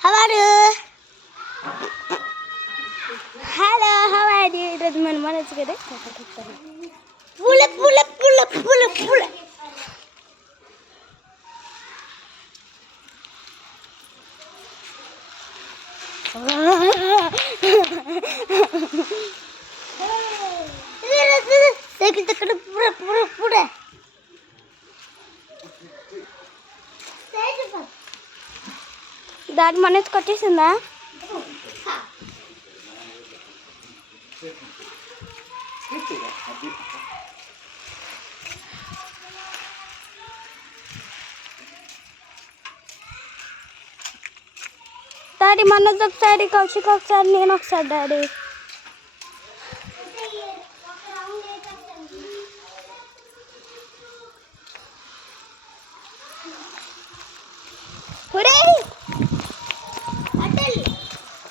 How are you? Hello, how are you? ఈరోజు మనం మనసు కదా పుల పుల పుల పుల పుల సైకిల్ తక్కడ పుర పుర పుర దాని మనసు కొట్టేసిందా? డాడీ మనది ఒకసారి, కౌశిక్ ఒకసారి, నేను ఒకసారి. డాడీ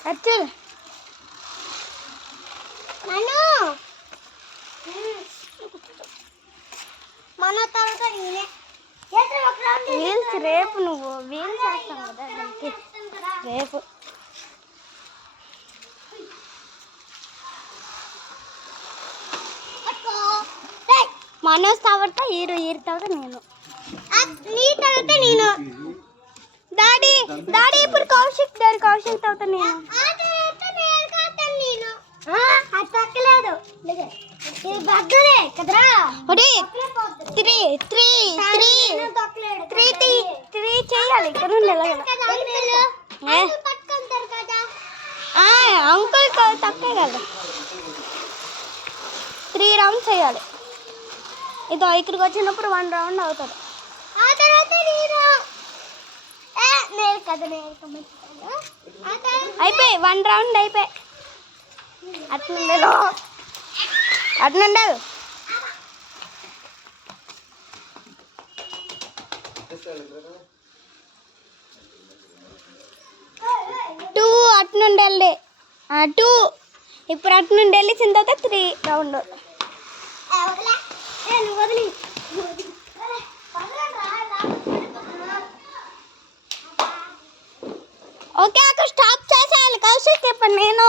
అచ్చల్ మన తర్వాత వీల్స్ రేపు నువ్వు వీల్స్ వేస్తాం కదా దానికి రేపు. మనోజ్ తర్వాత ఈరు తర్వాత నేను, నీ తర్వాత నేను. డాడీ డాడీ ఇప్పుడు కౌశిక్ తర్వాత నేను. తక్కలేదు త్రీ చేయాలి ఇక్కడ అంకుల్ తక్కువ కదా. 3 రౌండ్స్ చేయాలి. ఇదో ఇక్కడికి వచ్చినప్పుడు 1 రౌండ్ అవుతాడు. ఆ తర్వాత అయిపోయి 1 రౌండ్ అయిపోయి అట్లుండదు. 2 అట్నుండి వెళ్ళి 2 ఇప్పుడు అట్నుండి వెళ్ళిన తర్వాత 3 రౌండ్. ఓకే అక్కడ స్టాప్ చేసేయాలి కౌశిక్. ఇప్పుడు నేను